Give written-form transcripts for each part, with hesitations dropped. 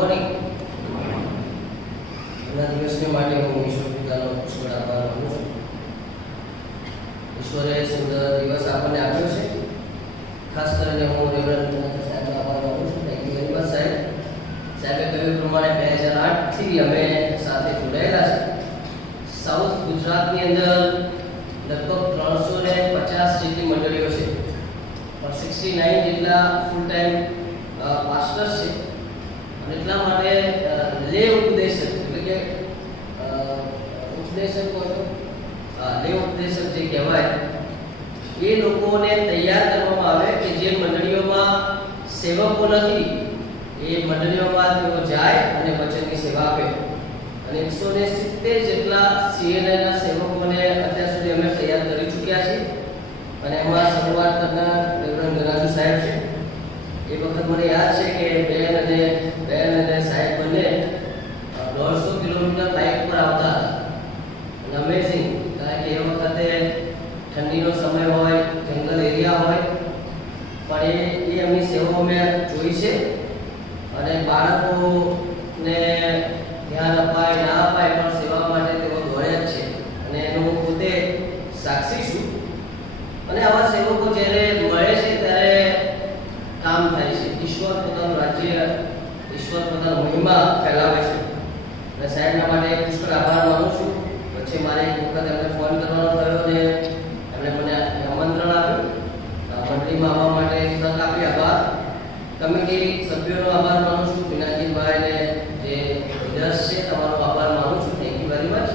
Morning. આજના દિવસને માટે હું ઈશ્વર પિતાનો પુષ્કળ આભાર માનું છું. ઈશ્વરે સુંદર દિવસ આપણને આપ્યો છે. ખાસ કરીને હું રેવરેન્ડ સાહેબનો આભાર માનું છું. થેન્ક યુ વેરી મચ સાહેબ. સાહેબે કહ્યું પ્રમાણે 2008 થી અમે સાથે જોડાયેલા છે. સાઉથ ગુજરાતની અંદર લગભગ 350 જેટલી મંડળીઓ છે, પણ 69 જેટલા ફૂલ ટાઈમ માસ્ટર્સ છે. અને એટલા માટે લે ઉપદેશક એટલે કે ઉપદેશક લે ઉપદેશક જે કહેવાય એ લોકોને તૈયાર કરવામાં આવે કે જે મંડળીઓમાં સેવકો નથી એ મંડળીઓમાં તેઓ જાય અને વચનની સેવા આપે. અને 170 જેટલા સીએનઆઈના સેવકોને અત્યાર સુધી અમે તૈયાર કરી ચૂક્યા છીએ. અને એમાં શરૂઆત કરનાર રેવરેન્ડ ગરાજુ સાહેબ છે. એ વખત મને યાદ છે કે બેન અને સાહેબ બંને 150 કિલોમીટર બાઇક પર આવતા હતા. અમેઝિંગ, કારણ કે એ વખતે ઠંડીનો સમય હોય, જંગલ એરિયા હોય, પણ એ એમની સેવાઓ મેં જોઈ છે. અને બાળકોને ધ્યાન અપાય ના અપાય પણ સેવા માટે તેઓ દોડે જ છે. અને એનો હું પોતે સાક્ષી છું. અને આવા સેવકો જ્યારે મળે છે ત્યારે કામ થાય છે. ઈશ્વર પોતાનું રાજ્ય, ઈશ્વર પોતાનો મહિમા ફેલાવે છે. અને સાહેબના માટે પુષ્કળ આભાર માનું છું. પછી મારે એક વખત એમને ફોન કરવાનો થયો અને એમણે મને આમંત્રણ આપ્યું મંડળીમાં આવવા માટે, તક આપી. આભાર. કમિટી સભ્યોનો આભાર માનું છું. પિનાકીભાઈને જે લીડર્સ છે તમારો આભાર માનું છું. થેન્ક યુ વેરી મચ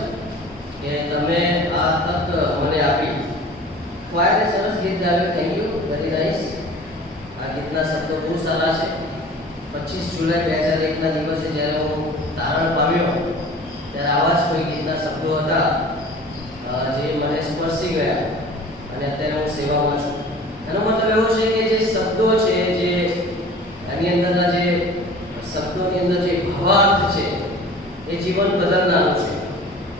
કે તમે આ તક મને આપી. ફાયર સરસ ગીત ગાયું. Thank you very nice. આ ગીતના શબ્દો બહુ સારા છે. 25 જુલાઈ 2001ના દિવસે જ્યારે હું તારણ પામ્યો ત્યારે આવા જ કોઈ ગીતના શબ્દો હતા જે મને સ્પર્શી ગયા. અને અત્યારે હું સેવામાં છું. એનો મતલબ એવો છે કે જે શબ્દો છે, જે એની અંદરના જે શબ્દોની અંદર જે ભાવાર્થ છે એ જીવન બદલનારું છે.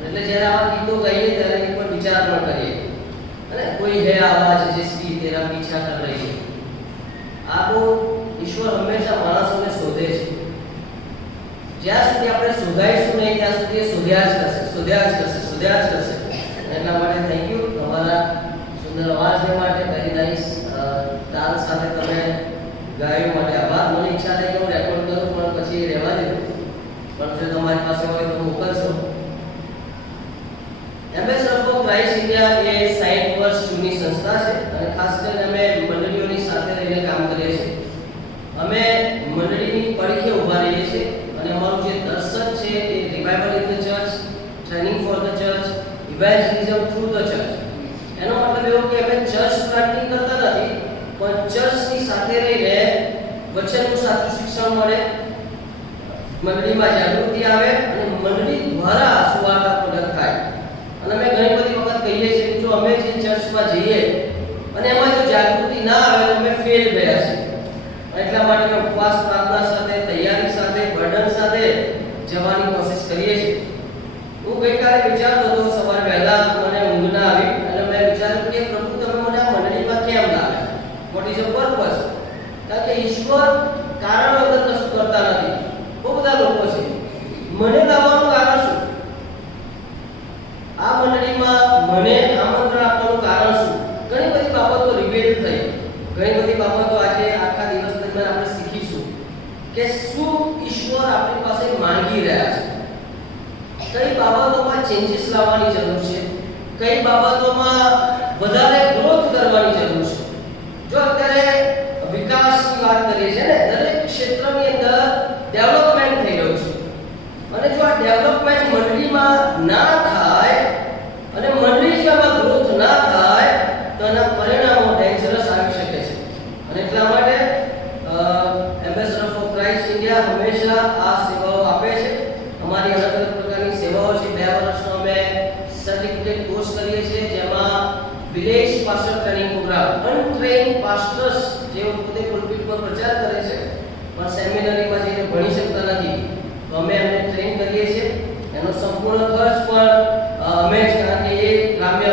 એટલે જ્યારે આવા ગીતો ગાઈએ ત્યારે એની પર વિચાર પણ કરીએ. અને કોઈ હે આવાજ जिसकी तेरा पीछा कर रही है. આ તો ઈશ્વર હંમેશા માણસોને શોધે છે. જ્યાં સુધી આપણે શોધાઈશું નહીં ત્યાં સુધી એ શોધ્યા જ કરશે. એટલા માટે થેન્ક યુ તમારા સુંદર અવાજને માટે. Very nice. તાલ સાથે તમે ગાયો માટે આભાર. મને ઈચ્છા થઈ કે હું રેકોર્ડ કરું પણ પછી રહેવા દીધું. પણ જો તમારી પાસે હોય તો મોકલશો. એમ્બેસેડર ઓફ ક્રાઇસ્ટ ઇન્ડિયા એ 60 વર્ષ જૂની સંસ્થા છે. અને ખાસ કરીને અમે મંડળીઓની સાથે રહીને કામ કરીએ છીએ. અમે મંડળીની પડખે ઊભા રહીએ છીએ. અને અમારું જે દર્શન છે એ revival in the church, training for the church, evangelism through the church. એનો મતલબ એવો કે અમે ચર્ચ પ્લાન્ટિંગ કરતા નથી, પણ ચર્ચની સાથે રહીને વચનનું સાચું શિક્ષણ મળે, મંડળીમાં જાગૃતિ આવે અને મંડળી દ્વારા સુવાર્તા પ્રગટ થાય. અને અમે ઘણી બધી વખત કહીએ છીએ કે જો અમે જે ચર્ચમાં જઈએ અને એમાં જો જાગૃતિ ના આવે તો અમે ફેલ ગયા છે. એટલા માટે અમે ઉપવાસ, પ્રાર્થના સાથે, તૈયારી સાથે, બર્ડન સાથે જવાની કોશિશ કરીએ છીએ. હું ગઈકાલે વિચારતો હતો, સવારે વહેલા મને ઊંઘ ના આવી અને મેં વિચાર્યું કે પ્રભુ તમે મને આ મંડળીમાં કેમ લાવ્યા? What is your purpose? કારણ કે ઈશ્વર કારણ વગર કશું કરતા નથી. બહુ બધા લોકો છે. મને લાવવાનું કારણ શું? આ મંડળીમાં મને આમંત્રણ આપવાનું કારણ શું? ઘણી બધી બાબતો રિવીલ થઈ. ઘણી બધી બાબતો આજે આખા દિવસ દરમિયાન આપણે શીખીશું કે શું ઈશ્વર આપણી પાસે માંગી રહ્યા છે. કઈ બાબતોમાં ચેન્જીસ લાવવાની જરૂર છે, કઈ બાબતોમાં વધારે ગ્રોથ કરવાની જરૂર છે. જો અત્યારે વિકાસની વાત કરીએ છીએ ને, દરેક ક્ષેત્રની અંદર ડેવલપમેન્ટ થઈ રહ્યું છે. અને જો આ ડેવલપમેન્ટ મંડળીમાં ના થાય અને મંડળી જો આમાં ગ્રોથ ના થાય તો એના પરિણામો ડેન્જરસ આવી શકે છે. અને એટલા માટે એમ્બેસેડર ઓફ ક્રાઇસ્ટ ઇન્ડિયા હંમેશા આ સેવાઓ આપે છે. અમારી અલગ અલગ પ્રકારની સેવાઓ છે. 2 વર્ષનો અમે સર્ટિફિકેટ કોર્સ કરીએ છીએ, જેમાં વિલેજ પાસ્ટર ટ્રેનિંગ પ્રોગ્રામ, અનટ્રેન્ડ પાસ્ટર્સ જેઓ પોતે પુલપિટ પર પ્રચાર કરે છે પણ સેમિનારીમાં જઈને ભણી શકતા નથી, તો અમે એમને ટ્રેન કરીએ છીએ. એનો સંપૂર્ણ ખર્ચ પણ અમે જ, કારણ કે એ ગ્રામ્ય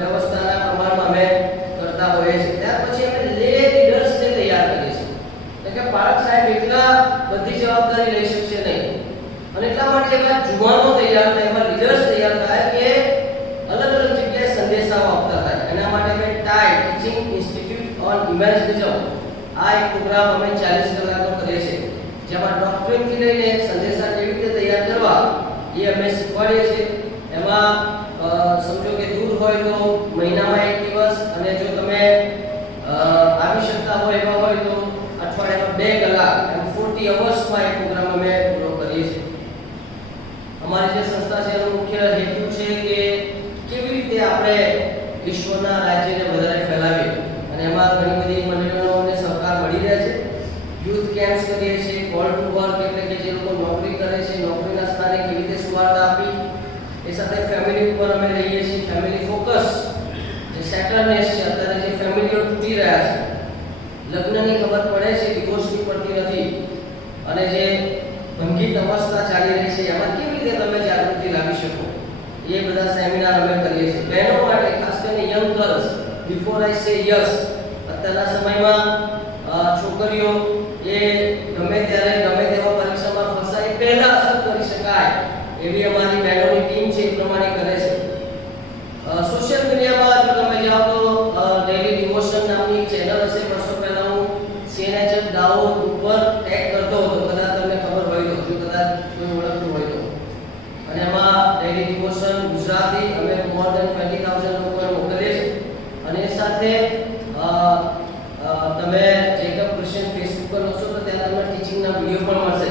વ્યવસ્થાના પ્રમાણમાં અમે કરતા હોઈએ છીએ. ત્યાર પછી અમે લે લીડર્સને તૈયાર કરીએ છીએ. એટલે કે પારક સાહેબ એકલા બધી જવાબ માટે એવા જુવાનો તૈયાર થાય, એવા લીડર્સ તૈયાર થાય કે અલગ અલગ જગ્યાએ સંદેશાઓ આપતા થાય. એના માટે મેં ટાઈ ટીચિંગ ઇન્સ્ટિટ્યૂટ ઓન ઇવેન્જલિઝમ આ એક પ્રોગ્રામ અમે 40 કલાકનો કરીએ છીએ, જેમાં ડોક્ટરીનથી લઈને સંદેશા કેવી રીતે તૈયાર કરવા એ અમે શીખવાડીએ છીએ. એમાં સમજો કે દૂર હોય તો મહિનામાં 1 દિવસ, અને જો તમે આવી શકતા હોય એવા હોય તો અઠવાડિયામાં 2 કલાક, એમ 40 અવર્સમાં એક પ્રોગ્રામ અમે પૂરો કરીએ છીએ. અમારી જે સંસ્થા છે એનો મુખ્ય હેતુ છે કે કેવી રીતે આપણે ઈશ્વરના રાજ્યને વધારે ફેલાવીએ, અને એમાં ઘણી બધી મંડળીઓનો અમને સહકાર મળી રહે છે. યુથ કેમ્પ્સ કરીએ છીએ, કોલ ટુ વર્ક એટલે કે જે લોકો નોકરી કરે છે નોકરીના સ્થાને કેવી રીતે સુવાર્તા આપી, એ સાથે ફેમિલી ઉપર અમે લઈએ છીએ, ફેમિલી ફોકસ, જે સેટલનેસ છે, અત્યારે જે ફેમિલીઓ તૂટી રહ્યા છે, લગ્નની ખબર પડે છે ડિવોર્સની પડતી નથી, અને જે ભંગીત અવસ્થા ચાલી રહી છે એમાં કેવી રીતે તમે જાગૃતિ લાવી શકો, એ બધા સેમિનાર અમે કરીએ છીએ. બહેનો માટે ખાસ કરીને યંગ ગર્લ્સ, બિફોર આઈ સે યસ, અત્યારના સમયમાં છોકરીઓ એ ગમે ત્યારે ગમે તેવા પરીક્ષામાં ફસાય પહેલા અસર કરી શકાય એવી અમારી બહેનોની ટીમ છે, એ પ્રમાણે કરે છે. સોશિયલ મીડિયામાં જો તમે જાઓ તો ડેલી ડિવોશન નામની ચેનલ હશે, વર્ષો પહેલા હું CNHF દાહોદ ઉપર ટેગ કરતો હતો, કદાચ તમને ખબર હોય તો, જો કદાચ કોઈ ઓળખતું હોય તો. અને એમાં ડેલી ડિવોશન ગુજરાતી અમે મોર ધેન 20,000 લોકોને મોકલીએ છીએ. અને એ સાથે તમે જેકબ ક્રિશ્ચિયન ફેસબુક પર લખશો તો ત્યાં તમને ટીચિંગના વિડીયો પણ મળશે,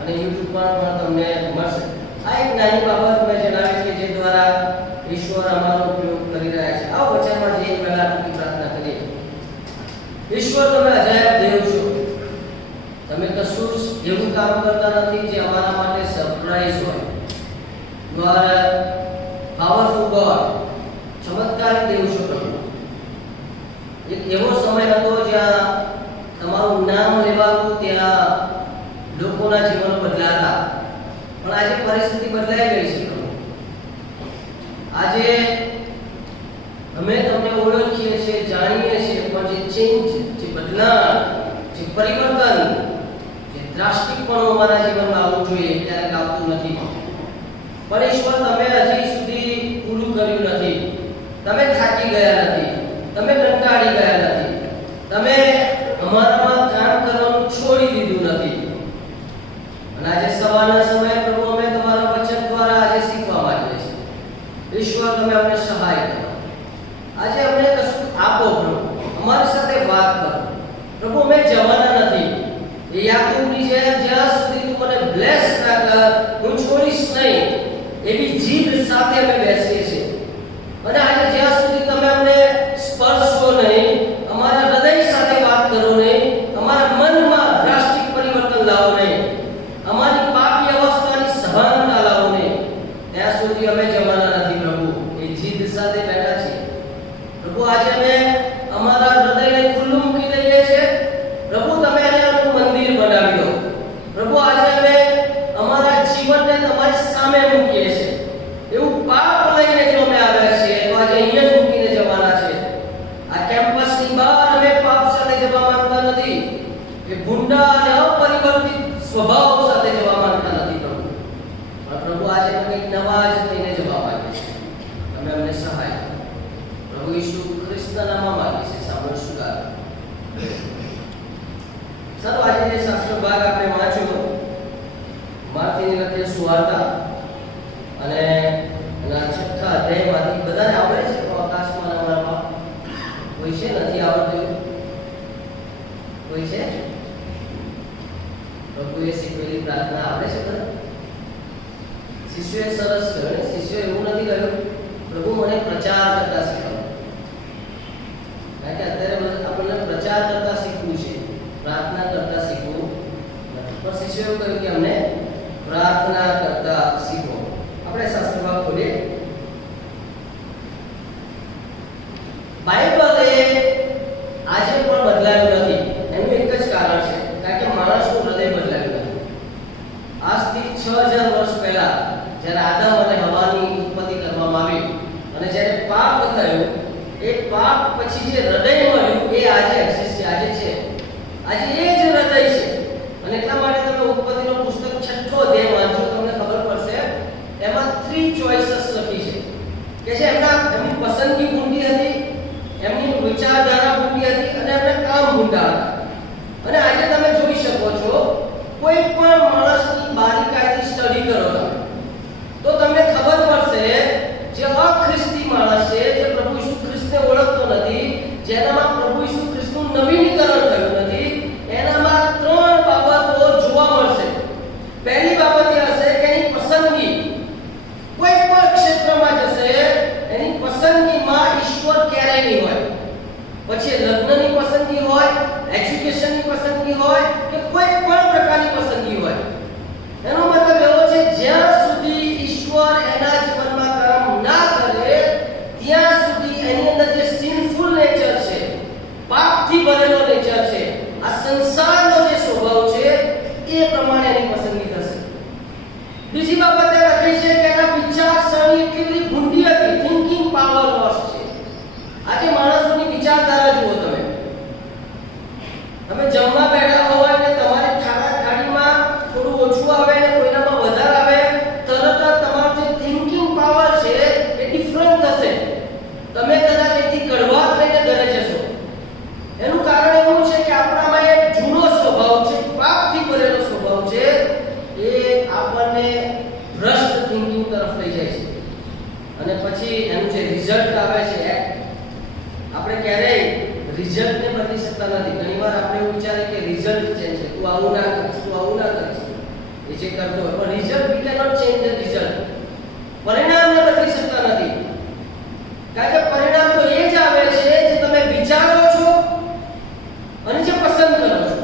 અને યુટ્યુબ પર પણ તમને મળશે. આ એક નાની બાબત મેં જણાવી કે જે દ્વારા ઈશ્વર અમારો ઉપયોગ કરી રહ્યા છે. આ વચનમાં જે પહેલા ટૂંકી પ્રાર્થના કરીએ. ઈશ્વર, તમે અજાયબ દેવ છો, તમે કશું એવું કામ કરતા નથી જે અમારા માટે સરપ્રાઈઝ હોય. યુ આર પાવરફુલ ગોડ, ચમત્કારી દેવ છો પ્રભુ. એક એવો સમય હતો જ્યાં તમારું નામ લેવાતું ત્યાં લોકોના જીવન બદલાતા, પણ આજે પરિસ્થિતિ બદલાઈ ગઈ છે. આજે અમે તમને ઓળખીએ છીએ, જાણીએ છીએ, પણ જે ચેન્જ, જે બદલાવ, જે પરિવર્તન, જે દ્રાષ્ટિકપણું અમારા જીવનમાં આવવું જોઈએ ક્યારેક આવતું નથી. પણ ઈશ્વર, તમે હજી સુધી પૂરું કર્યું નથી, તમે થાકી ગયા નથી, તમે કંટાળી ગયા નથી, તમે અમારામાં કામ કરવાનું છોડી દીધું નથી. અને આજે સવારના સમયે પ્રભુ અમે તમારા વચન દ્વારા આજે શીખવા માંગીએ છીએ. ઈશ્વર, તમે અમને સહાય કરો. આજે અમને કશું આપો પ્રભુ, અમારી સાથે વાત કરો પ્રભુ. અમે જવાના નથી, એ યાકૂબની જેમ જ્યાં સુધી તું મને બ્લેસ ના કર હું છોડીશ નહીં, એવી જીદ સાથે અમે બેસીએ છીએ. અને આજે જ્યાં સુધી તમે અમને સ્પર્શો નહીં, અમારા હૃદય સાથે વાત કરો નહીં, અમારા મનમાં દ્રાષ્ટિક પરિવર્તન લાવો નહીં, અમારી પાપી અવસ્થાની સભાનતા લાવો નહીં, ત્યાં સુધી અમે જવાના નથી પ્રભુ. એ જીદ સાથે બેઠા છીએ પ્રભુ. આજે અમે અમારા હૃદયને ખુલ્લું મૂકી દઈએ છીએ પ્રભુ. તમે એને મંદિર બનાવી દો પ્રભુ. આજે અમે અમારા જીવનને તમારી સામે મૂકીએ છીએ. એવું પાપ લઈને જો અમે આવ્યા છીએ તો આજે અહીંયા જ મૂકીને જવાના છે. આ કેમ્પસની બહાર અમે પાપ સાથે જવા માંગતા નથી, એ ભૂંડા અને અપરિવર્તિત સ્વભાવ સાથે જવા માંગતા નથી પ્રભુ. પણ પ્રભુ આજે અમે નવા જ થઈને જવા માંગીએ છીએ. તમે અમને સહાય કરો પ્રભુ. ઈસુ ખ્રિસ્તના નામમાં માંગીએ છીએ, સાંભળો સ્વીકાર. ચાલો આજે જે શાસ્ત્ર ભાગ આપણે વાંચ્યો, માર્થીની લખેલી સુવાર્તા, અને એના 6થા અધ્યાયમાંથી બધાને આવડે છે આકાશમાં અમારામાં? કોઈ છે નથી આવડતું? કોઈ છે? પ્રભુએ શીખવેલી પ્રાર્થના આવડે છે બધા? શિષ્યોએ સરસ કહ્યું. શિષ્યોએ એવું નથી કહ્યું પ્રભુ મને પ્રચાર કરતા શીખવો, કારણ કે અત્યારે આપણને પ્રચાર કરતા શીખવું છે, પ્રાર્થના કરતા શીખવું નથી. પણ શિષ્યોએ કહ્યું કે અમને પ્રાર્થના કરતા શીખો. આપણે શાસ્ત્રમાં ખોલીએ. બાઇબલ એ આજે પણ બદલાયું નથી. એનું એક જ કારણ છે, કારણ કે માણસનું હૃદય બદલાયું નથી. આજથી 6000 વર્ષ પહેલા જ્યારે આદમ અને હવાની ઉત્પત્તિ કરવામાં આવી અને જ્યારે પાપ થયું, એ પાપ પછી જે હૃદય મળ્યું એ આજે એક્સિસ્ટ છે, આજે છે. આજે એ જ હૃદય છે. અને એટલા માટે તમે ઉત્પત્તિનો પુસ્તક 6થો અધ્યાય વાંચો, તમને ખબર પડશે કે છે એમની પસંદગી ઊંડી હતી, એમની વિચારધારા ઊંડી હતી અને એમના કામ ઊંડા હતા. અને આજે તમે જોઈ શકો છો કોઈ પણ માણસની બારીકાઈથી સ્ટડી કરો તો તમને ખબર પડશે જે અખ્રિસ્તી માણસ છે, જે પ્રભુ ઈસુ ખ્રિસ્તને ઓળખતો નથી, જેનામાં પ્રભુ ઈસુ ખ્રિસ્તનું નવીનીકરણ થયું નથી, એનામાં ત્રણ બાબતો જોવા મળશે. પહેલી બાબત એ હશે કે એની પસંદગી. કોઈ પણ ક્ષેત્રમાં જશે એની પસંદગીમાં ઈશ્વર ક્યારેય નહીં હોય. પછી લગ્નની પસંદગી હોય, એજ્યુકેશનની પસંદગી હોય કે કોઈ પણ પ્રકારની પસંદગી હોય, એનો મતલબ એવો છે જ્યાં સુધી ઈશ્વર એના જીવનમાં કામ ના કરે ત્યાં સુધી એની અંદર જે સિનફુલ નેચર છે, પાપથી ભરેલો નેચર છે, આ સંસારનો જે સ્વભાવ છે એ પ્રમાણે એની પસંદગી થશે. બીજી બાબત એ લખી છે કે એના વિચારસરણી એટલી બધી ભૂંડી હતી, થિંકિંગ પાવર લોસ છે. આજે માણસોની વિચારધારા જુઓ તમે જમવા બેઠા હોય ને તમારી થાળીમાં થોડું ઓછું આવે ને કોઈનામાં વધારે આવે, તરત જ તમારો જે થિંકિંગ પાવર છે એ ડિફરન્ટ થશે. તમે કદાચ એથી કડવાશ લઈને ઘરે જશો. એનું કારણ એવું છે કે આપણામાં એક જૂનો સ્વભાવ છે, પાપથી ભરેલો સ્વભાવ છે, એ આપણને ભ્રષ્ટ થિંકિંગ તરફ લઈ જાય છે. અને પછી એનું જે રિઝલ્ટ આવે છે આપણે ક્યારેય રિઝલ્ટને બદલી શકતા નથી. ઘણીવાર આપણે એવું વિચારે કે રિઝલ્ટ ચેન્જ છે, તું આવું ના કરીશ, તું આવું ના કરીશ, એ જે કરતો હોય, પણ result we can not change the result. પરિણામને બદલી શકતા નથી. કારણ કે પરિણામ તો એ જ આવે છે જે તમે વિચારો છો અને જે પસંદ કરો છો.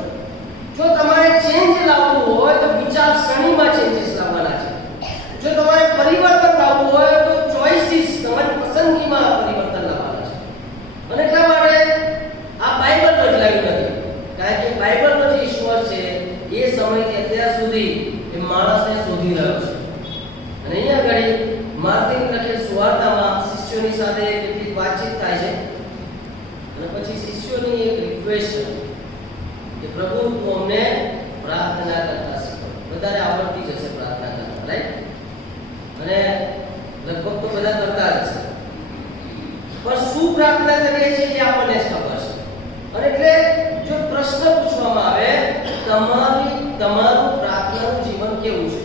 જો તમારે ચેન્જ લાવવું હોય તો વિચારસરણીમાં ચેન્જીસ લાવવાના છે. જો તમારે પરિવર્તન લાવવું હોય તો ચોઇસીસ, તમારી પસંદગીમાં પરિવર્તન લાવવાના છે. અને એટલા માટે આ બાઇબલ બદલાયું નથી. કારણ કે બાઇબલનો જે ઈશ્વર છે એ સમયથી અત્યાર સુધી એ માણસને શોધી રહ્યો છે. અને અહીંયા આગળ માર્કની લખેલ સુવાર્તામાં શિષ્યોની સાથે કેટલીક વાતચીત થાય છે અને પછી શિષ્યોની એક રિક્વેસ્ટ કે પ્રભુ તું અમને પ્રાર્થના કરતા શીખવ. બધાને આવડતી જ હશે પ્રાર્થના કરતા, રાઈટ? અને લગભગ તો બધા કરતા જ છે, પણ શું પ્રાર્થના કરીએ છીએ એ આપણને જ ખબર છે. અને એટલે જો પ્રશ્ન પૂછવામાં આવે તમારું પ્રાર્થનાનું જીવન કેવું છે,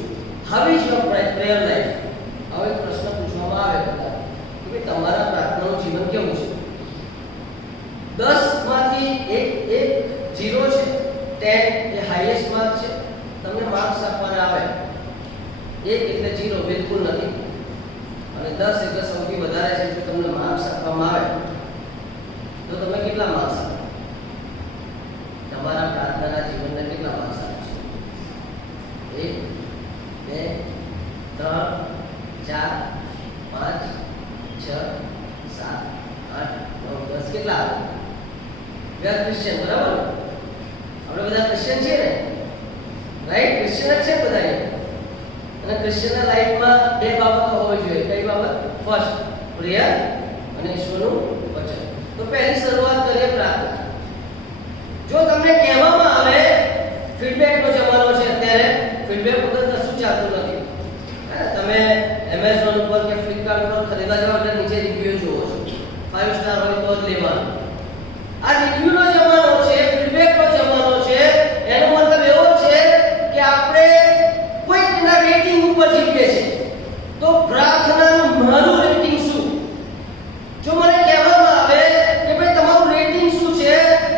how is your prayer life, હવે પ્રશ્ન પૂછવામાં આવે કે તમારા પ્રાર્થનાનું જીવન કેવું છે. 10 માંથી એક 0 છે, 10 એ હાઈએસ્ટ માર્ક છે. તમને માર્ક્સ આપવાના આવે 1 એટલે 0 બિલકુલ નથી અને 10 એટલે સૌથી વધારે છે. જો તમને માર્ક્સ આપવામાં આવે તો તમે કેટલા માર્ક્સ આપો? તમારા પ્રાર્થનાના જીવનને કેટલા માર્ક્સ આપશો? 1 2 3 4 5 6 7 8 9 10 કેટલા આવે? We are Christian, બરાબર? આપણે બધા ક્રિશ્ચિયન છીએ ને, રાઈટ? ક્રિશ્ચિયન જ છે બધા. અને ક્રિશ્ચિયનના લાઈફમાં બે બાબતો હોવી જોઈએ. કઈ બાબત? ફર્સ્ટ પ્રેયર અને ઈશ્વરનું વચન. તો પહેલી શરૂઆત કરીએ પ્રાર્થના. જો તમને કહેવામાં આવે ફીડબેકનો જમાનો છે અત્યારે, ફીડબેક વગર કશું ચાલતું નથી. તમે એમેઝોન ઉપર કે ફ્લિપકાર્ટ ઉપર ખરીદવા જાઓ એટલે નીચે રિવ્યુ જોવો છો, 5 સ્ટાર હોય તો જ લેવાનું. આ રિવ્યુનો જમાનો છે, ફીડબેકનો જમાનો છે. એનો મતલબ એવો છે કે આપણે કોઈકના રેટિંગ ઉપર જીવીએ છીએ. તો પ્રાર્થનાનું મારું રેટિંગ શું? જો મને કહેવામાં આવે કે ભાઈ તમારું રેટિંગ શું છે,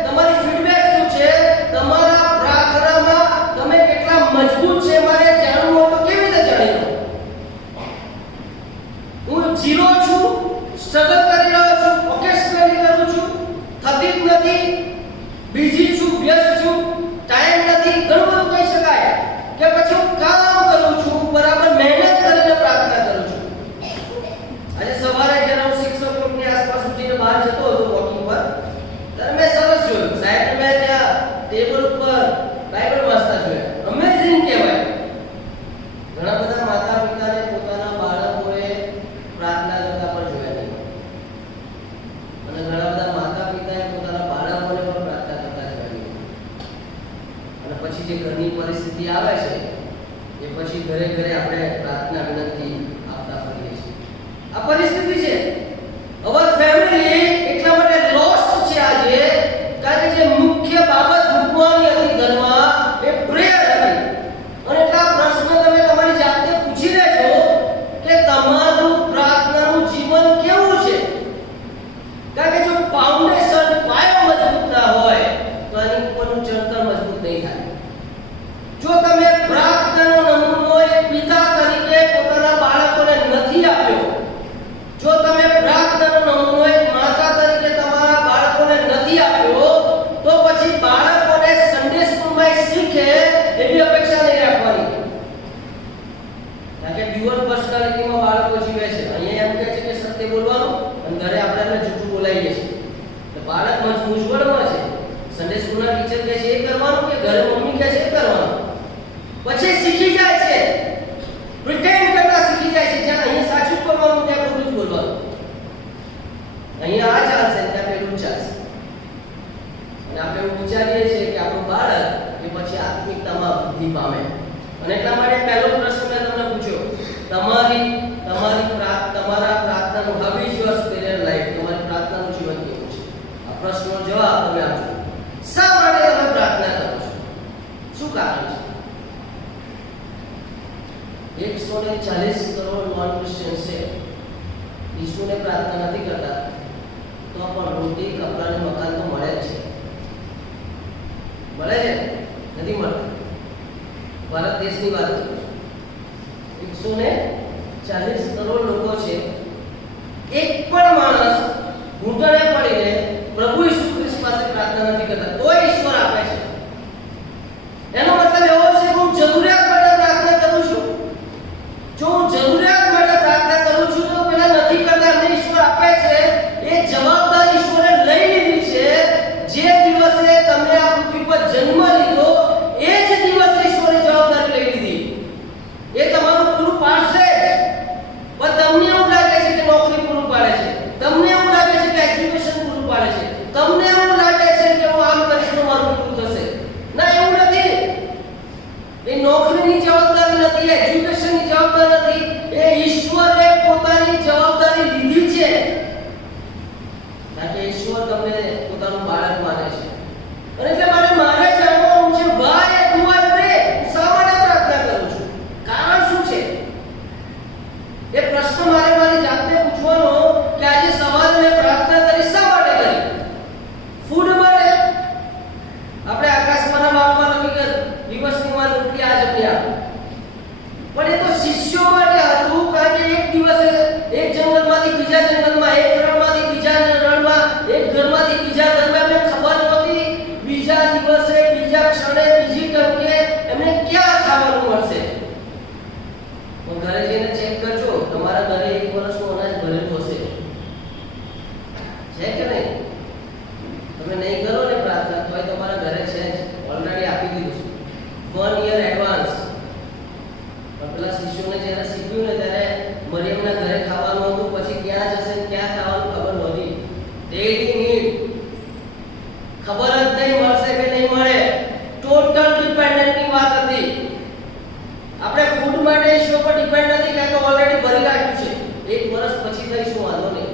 તમારી ફીડબેક શું છે, તમારા પ્રાર્થનામાં તમે કેટલા મજબૂત છે મારે જાણવું હોય તો કેવી રીતે જાણી લઉં? હું 0 છું, સ્ટ્રગલ કરી રહ્યો છું, ઓકેશનલી કરું છું, થતી જ નથી, બીજી છું, વ્યસ્ત છું, ટાઈમ નથી, ઘણું બધું કહી શકાય. કે પછી હું કામ કરું છું, બરાબર મહેનત કરીને પ્રાર્થના કરું છું. આજે સવારે જ્યારે હું 6 o'clockની આસપાસ ઉઠીને બહાર જતો હતો વોકિંગ પર, ત્યારે મેં સરસ જોયું સાહેબ, મેં ત્યાં ટેબલ ઉપર બાઇબલ વાંચતા જોયા. અમેઝિંગ કહેવાય. ઘણા બધા માતા પિતાને પોતાના બાળકોએ પ્રાર્થના કરતા પણ જોયા નહીં. અને ઘણા બધા માતા પિતાએ પોતાના બાળકોને પણ પ્રાર્થના કરતા જોયા નહીં. અને પછી જે ઘરની પરિસ્થિતિ આવે છે એ પછી ઘરે ઘરે આપણે પ્રાર્થના વિનંતી આપતા ફરીએ છીએ. આ પરિસ્થિતિ છે. ટોટલી એટલા માટે લોસ્ટ છે આજે, કારણ કે જે મુખ્ય બાબત મૂકવાની હતી ઘરમાં એ પ્રેયર હતી. અને એટલા પ્રશ્ન તમે તમારી જાતને પૂછી લેજો કે તમારું પ્રાર્થનાનું જીવન કેવું છે. કારણ કે જો ફાઉન્ડેશન પાયો મજબૂત ના હોય તો આની ઉપરનું ચણતર મજબૂત નહીં થાય. જો તમે પ્રાર્થનાનો નમૂનો એક પિતા તરીકે પોતાના બાળકોને નથી આપ્યો, જો તમે પ્રાર્થનાનો નમૂનો એક માતા તરીકે તમારા બાળકોને નથી આપ્યો, તો પછી બાળકોને સન્ડે સ્કૂલમાં શીખે એવી અપેક્ષા નહીં રાખવાની. કારણ કે ડ્યુઅલ પર્સનાલિટીમાં બાળકો જીવે છે. અહીંયા એમ કહે છે કે સત્ય બોલવાનું અને ઘરે આપણે એમને જૂઠું બોલાવીએ છીએ. તો બાળક મૂંઝવણમાં છે. સન્ડે સ્કૂલના ટીચર કહે છે એ કરવાનું કે ઘરે મમ્મી કહે છે એ કરવાનું. પછી શીખી જાય છે, પ્રિટેન્ડ કરતા શીખી જાય છે. જ્યાં અહીંયા સાચું બોલવાનું ત્યાં ખોટું બોલવાનું, અહીંયા આ ચાલશે ત્યાં પેલું ચાલશે. અને આપણે એવું વિચારીએ છીએ કે આપણું બાળક એ પછી આત્મિકતામાં વૃદ્ધિ પામે. અને એટલા માટે પહેલો પ્રશ્ન મેં તમને પૂછ્યો, તમારા પ્રાર્થનાનું how is your spiritual life, તમારી પ્રાર્થનાનું જીવન કેવું છે? આ પ્રશ્નનો જવાબ તમે આપજો. શા માટે તમે પ્રાર્થના કરો છો? શું કારણ છે? 140 કરોડ નોન ક્રિશ્ચિયન છે. ઈસુને પ્રાર્થના નથી કરતા તો પણ રોટી, કપડાં અને મકાન તો મળે જ છે. મળે છે? નથી મળતું. ભારત દેશની વાત કરું છું. 140 કરોડ લોકો છે. એક પણ માણસ ઘૂંટણે પડીને પ્રભુ ઈસુ ખ્રિસ્ત પાસે પ્રાર્થના નથી કરતા, તોય ઈશ્વર આપે છે. એનો મતલબ એવો છે કે હું જરૂરિયાત માટે પ્રાર્થના કરું છું. જો હું જરૂરિયાત માટે પ્રાર્થના કરું છું તો પેલા નથી કરતા અમને ઈશ્વર આપે છે. એ જવાબદારી ઈશ્વરે લઈ લીધી છે. જે દિવસે તમે આ પૃથ્વી પર જન્મ લીધો એ જ દિવસે ઈશ્વરે જવાબદારી લઈ લીધી. એ તમારું પૂરું પાડશે. પણ તમને એવું લાગે છે કે નોકરી પૂરું પાડે છે, તમને એવું લાગે છે કે એજ્યુકેશન પૂરું પાડે છે, તમને એવું લાગે છે કે હું આમ કરીશ તો મારું પૂરું થશે. ના, એવું નથી. એ નોકરીની જવાબદારી નથી, એજ્યુકેશનની જવાબદારી નથી. એ ઈશ્વરે પોતાની જવાબદારી લીધી છે. કારણ કે ઈશ્વર તમને પોતાનું બાળક માને છે. અને એટલે મારે જાણવાનું છે why do I pray? શા માટે પ્રાર્થના કરું છું? કારણ શું છે? એ પ્રશ્ન મારી જાતને પૂછવાનો કે આજે સવારે મેં પ્રાર્થના કરી શા માટે કરી? ફૂડ માટે? આપણે આકાશમાંના બાપમાં નથી કે દિવસની માં રોટલી આ જમ્યા. પણ એ તો શિષ્યો માટે હતું. કારણ કે એક દિવસે એક જંગલમાંથી બીજા જંગલમાં, એક રણમાંથી બીજા રણમાં, એક ઘરમાંથી બીજા ઘરમાં એમને ખબર નહોતી બીજા દિવસે, બીજા ક્ષણે, બીજી ટકે એમને ક્યાં ખાવાનું મળશે. પણ ઘરે જઈને ચેક કરજો, તમારા ઘરે એક વર્ષનું અનાજ ભરેલું હશે. છે કે નહીં? તમે નહીં કરો ને પ્રાર્થના તો તમારા ઘરે છે જ, ઓલરેડી આપી દીધું છે 1 યર એડવાન્સ. પણ પેલા શિષ્યોને જ્યારે શીખ્યું ને ત્યારે મરિયમના ઘરે ખાવાનું હતું, પછી ક્યાં જશે ક્યાં ખાવાનું ખબર નહોતી. ડેલી નીડ ખબર જ નહીં મળશે કે નહીં મળે. ટોટલ ડિપેન્ડન્ટની વાત હતી. આપણે ફૂડ માટે ઈશ્વર પર ડિપેન્ડ નથી, કારણ કે ઓલરેડી ભરી રાખ્યું છે. એક વર્ષ પછી થઈશું, વાંધો નહીં.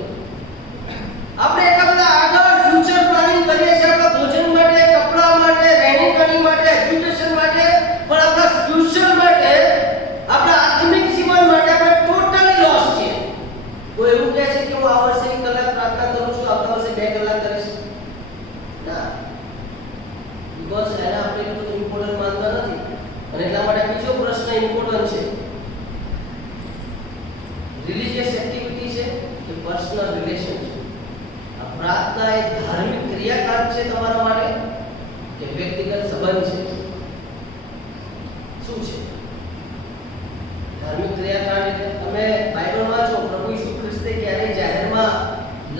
આપણે એટલા બધા આગળ ફ્યુચર પ્લાનિંગ કરીએ છીએ આપણા ભોજન માટે, કપડા માટે, રહેણી કરણી માટે, એજ્યુકેશન માટે, પણ આપણા ફ્યુચર માટે, આપણા આત્મિક જીવન માટે આપણે ટોટલી લોસ છીએ. કોઈ એવું કહે છે કે હું આ વર્ષે 1 કલાક પ્રાર્થના કરું છું, આવતા વર્ષે 2 કલાક કરીશ. ના, બસ એને આપણે એટલું બધું ઇમ્પોર્ટન્ટ માનતા નથી. અને એટલા માટે બીજો પ્રશ્ન ઇમ્પોર્ટન્ટ છે. રિલિજિયસ એક્ટિવિટી છે કે પર્સનલ રિલેશન છે? આ પ્રાર્થના એ ધાર્મિક ક્રિયાકાંડ છે તમારા માટે કે વ્યક્તિગત સંબંધ છે? શું છે ધાર્મિક ક્રિયાકાંડ? એટલે તમે બાઇબલ વાંચો, પ્રભુ ઈસુ ખ્રિસ્તે ક્યારેય જાહેરમાં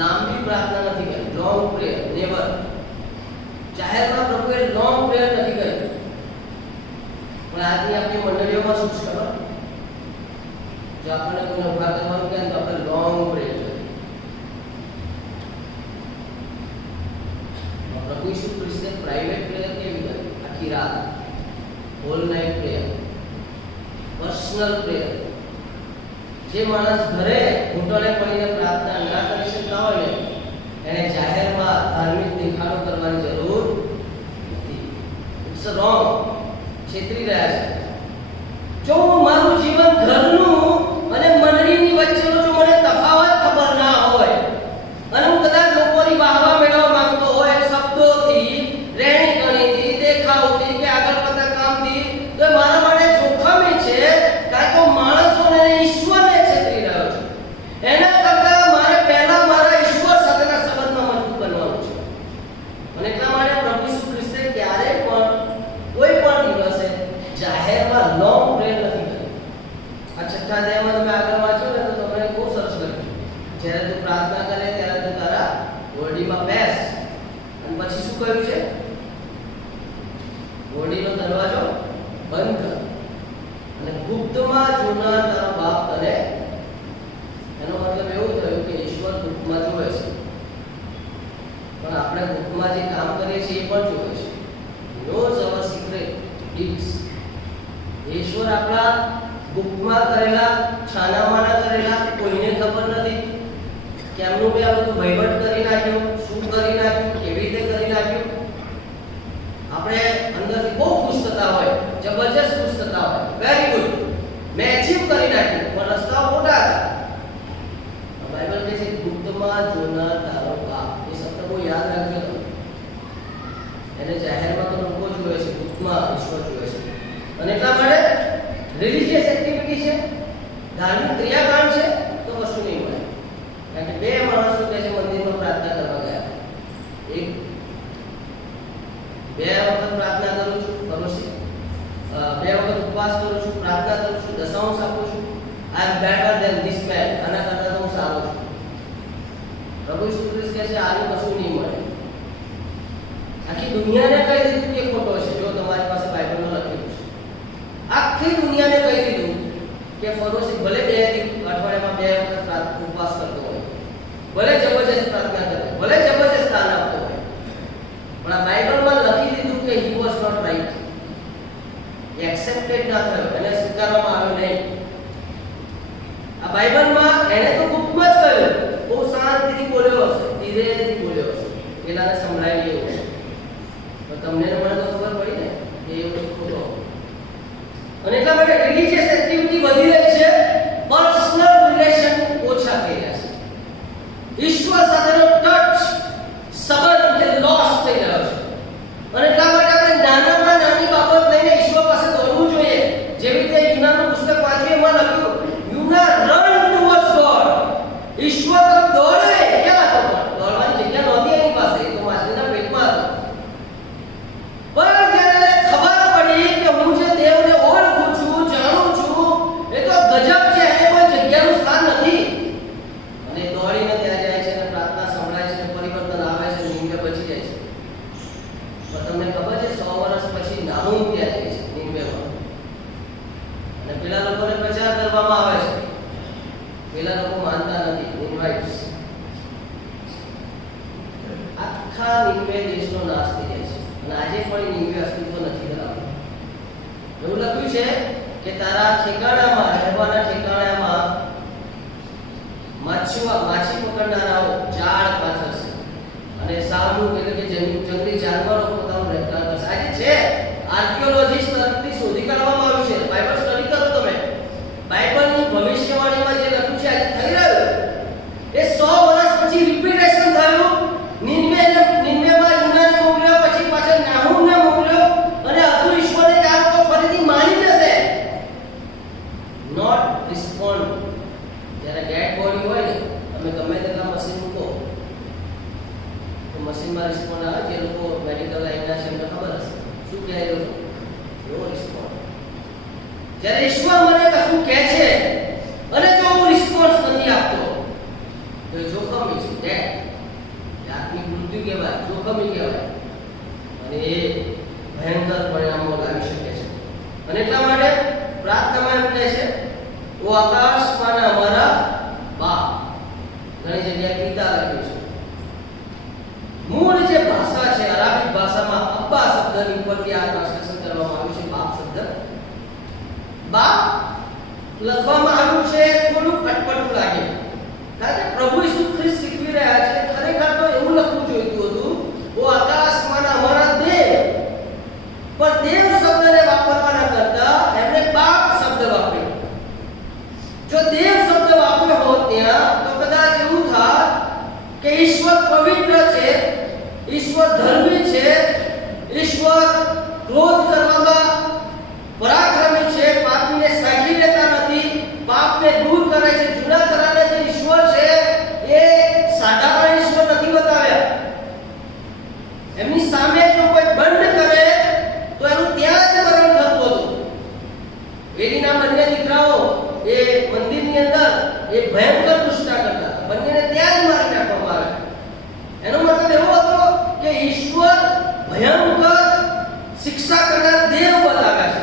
લાંબી પ્રાર્થના નથી કરી. Long prayer never. જાહેરમાં પ્રભુએ લોંગ પ્રેયર નથી કરી. પણ આજની આપણી મંડળીઓમાં શું છે ખબર? જો આપણને કોઈને ઉભા કરવાનું કહે તો આપણે લોંગ પ્રેયર કરીએ. પ્રભુ ઈસુ ખ્રિસ્તે પ્રાઇવેટ પ્રેયર કેવી કરી? આખી રાત, whole night prayer, personal prayer. જે માણસ ઘરે ઘૂંટણે પડીને પ્રાર્થના ના કરી શકતા હોય ને છેતરી રહ્યા છે. જો મારું જીવન ઘરનું અને મંડળીની વચ્ચેનો જો મને તફાવત ખબર ના હોય અને હું કદાચ લોકોની વાહવા મેળવવા માંગતો હોય શબ્દોથી, રહેણીકરણીથી, દેખાવથી કે આગળ પડતા કામથી, તો એ મારા માટે જોખમી છે, કારણ કે માણસોને ઈશ્વરને છેતરી રહ્યો છું. એના કરતાં મારે પહેલા મારા ઈશ્વર સાથેના સંબંધમાં મજબૂત બનવાનું છે. અને એટલા માટે પ્રભુ ઈસુ ખ્રિસ્તે ક્યારેય પણ કોઈ પણ દિવસે જાહેરમાં લોંગ પ્રેયર નથી કરી. આ છઠ્ઠા અધ્યાયમાં તમે આગળ વાંચો ને તો તમને બહુ સરસ લાગે. જ્યારે તું પ્રાર્થના કરે ત્યારે તું તારા ઓરડીમાં બેસ અને પછી શું કહ્યું છે? ઓરડીનો દરવાજો બંધ કર અને ગુપ્તમાં જોનાર તારા બાપ તને. એનો મતલબ એવું થયું કે ઈશ્વર ગુપ્તમાં જોવે છે, પણ આપણે ગુપ્તમાં જે કામ કરીએ છીએ એ પણ જોવે છે. knows our secret deeds. ઈશ્વર આપણા ગુપ્તમાં કરેલા, છાનામાના કરેલા કોઈને ખબર નથી. કેમનું મેં આ બધું વહીવટ કરી નાખ્યું, શું કરી નાખ્યું, કેવી રીતે કરી નાખ્યું. આપણે અંદરથી બહુ ખુશ થતા હોય, જબરજસ્ત ખુશ થતા હોય, વેરી ગુડ, મેં અચીવ કરી નાખ્યું, પણ રસ્તાઓ ખોટા હતા. બાઇબલ કહે છે ગુપ્તમાં જોનાર તારો બાપ. એ શબ્દ બહુ યાદ રાખજો તમે. એને જાહેરમાં તો લોકો જોવે છે, ગુપ્તમાં ઈશ્વર જોવે છે. અને એટલા માટે રિલિજિયસ એક્ટિવિટી છે, ધાર્મિક ક્રિયાકાંડ છે, તો કશું નહીં મળે. કારણ કે બે માણસો કહે છે મંદિરમાં પ્રાર્થના કરવા ગયા. એક બે વખત પ્રાર્થના કરું છું, પરોસી બે વખત ઉપવાસ કરું છું, પ્રાર્થના કરું છું, દશાંશ આપું છું. આઈ એમ બેટર ધેન ધીસ મેન. આના કરતાં તો હું સારો છું. પ્રભુ ઈસુ ખ્રિસ્ત કહે છે આનું કશું નહીં મળે. આખી દુનિયાને કહી દીધું કે ખોટો છે. જો તમારી પાસે બાઇબલમાં લખેલું છે, આખી દુનિયાને કહી દીધું કે ફરોશી ભલે અઠવાડિયામાં બે વખત ઉપવાસ કરતો હોય, ભલે જબરજસ્ત પ્રાર્થના કરતો, ભલે જબરજસ્ત દાન આપતો હોય, પણ આ બાઇબલમાં લખી દીધું કે he was not right. Accepted ના થયો, એને સ્વીકારવામાં આવ્યો નહીં. આ બાઇબલમાં એને તો ગુપ્તમાં જ કહ્યું, બહુ શાંતિથી બોલ્યો હશે, ધીરેથી બોલ્યો હશે, પેલાને સંભળાય એવું હશે. તો તમને મને તો ખબર પડી ને કે એ વસ્તુ ખોટો. અને એટલા માટે રિલિજિયસ એક્ટિવિટી વધી રહી છે, પર્સનલ રિલેશન ઓછા થઈ રહ્યા છે. ઈશ્વર સાથેનો ટચ, સંબંધ એ લોસ થઈ રહ્યો છે. અને એટલા માટે આપણે નાનામાં નાની બાબત લઈને ઈશ્વર પાસે દોડવું જોઈએ. જેવી રીતે યુનાનું પુસ્તક વાંચ્યું એમાં લખ્યું, યુના રન ટુવર્ડ્સ ગોડ. ઈશ્વર તરફ દોડે. ક્યાં હતો? દોડવાની જગ્યા નહોતી એની પાસે, એ તો માછલીના પેટમાં હતો. પણ જ્યારે ખબર પડી કે હું જે દેવને ઓળખું છું, જાણું છું, એ તો ગજબ છે, એને કોઈ જગ્યાનું સ્થાન નથી. અને દોડીને ત્યાં જાય છે અને પ્રાર્થના સંભળાય છે, પરિવર્તન આવે છે, નિંદે બચી જાય છે. પણ તમને ખબર છે 100 વર્ષ પછી નાહુમ ત્યાં જાય છે નિંદેમાં. અને પેલા લોકોને પ્રચાર કરવામાં આવે છે, પેલા લોકો માનતા નથી. ઇન્વાઇટ્સ આખા નિંબે દેશનો નાશ થઈ જાય છે. અને આજે પણ નિંબે અસ્તિત્વ નથી ધરાવતું. એવું લખ્યું છે કે તારા ઠેકાણામાં, રહેવાના ઠેકાણામાં માછી પકડનારાઓ જાળ પાથરશે અને સામૂહિક એટલે કે જંગલી જાનવરો પોતાનું રહેઠાણ કરશે. આજે છે, આર્કિયોલોજીસ્ટ તરફથી શોધી કાઢવામાં આવ્યું છે. બાઇબલ સ્ટડી કરો તમે. બાઇબલની ભવિષ્યવાણીમાં જે લખ્યું છે આજે થઈ રહ્યું, એ 100 વર્ષ પછી રિપીટેશન થયું. નિન્વેમાં યુનાને મોકલ્યો, પછી પાછળ નાહુમને મોકલ્યો, અને અધૂર ઈશ્વરને ત્યાં તો ફરીથી માની જશે. Not respond. જ્યારે ડેડ બોડી હોય ને, તમે ગમે તેટલા મશીન મૂકો તો મશીનમાં રિસ્પોન્ડ આવે. જે લોકો મેડિકલ લાઈનના છે એમને ખબર હશે શું કહે એ લોકો, નો રિસ્પોન્ડ. જ્યારે ઈશ્વર મને કશું કહે છે અને જો હું રિસ્પોન્સ નથી આપતો તો એ જોખમી છે. ડેડ આત્મિક મૃત્યુ કહેવાય, જોખમી કહેવાય, અને એ ભયંકર પરિણામો લાવી શકે છે. અને એટલા માટે પ્રાર્થનામાં એમ કહે છે, ઓ આકાશમાંના અમારા બાપ. ઘણી જગ્યાએ પિતા લખ્યું છે. મૂળ જે ભાષા છે અરાબિક ભાષામાં અબ્બા શબ્દની ઉપરથી આ ટ્રાન્સલેશન કરવામાં આવ્યું છે. બાપ શબ્દ, બાપ લખવામાં આવ્યું છે, થોડું અટપટું લાગે. કારણ કે પ્રભુ ઈસુ ખ્રિસ્ત શીખવી રહ્યા છે, ખરેખર તો એવું લખવું જોઈતું હતું, ઓ આકાશમાંના અમારા દેવ. પણ દેવ શબ્દને વાપરવા કે ઈશ્વર પવિત્ર છે, ઈશ્વર ધર્મી છે, ઈશ્વર ક્રોધ કરવામાં પરાક્રમી છે, પાપને સાંકળી લેતા નથી, પાપને દૂર કરે છે, જૂના કરારના જે ઈશ્વર છે એ સાધારણ ઈશ્વર નથી બતાવ્યા. એમની સામે જો કોઈ દંડ કરે તો એનું ત્યાં જ મરણ થતું હતું. એલીના બંને દીકરાઓ એ મંદિરની અંદર એ ભયંકર દુષ્ટા કરતા, બંનેને ત્યાં જ મારી નાખવામાં આવ્યા. એનો મતલબ એવો હતો કે ઈશ્વર ભયંકર શિક્ષા કરનાર દેવ બતાવ્યા છે.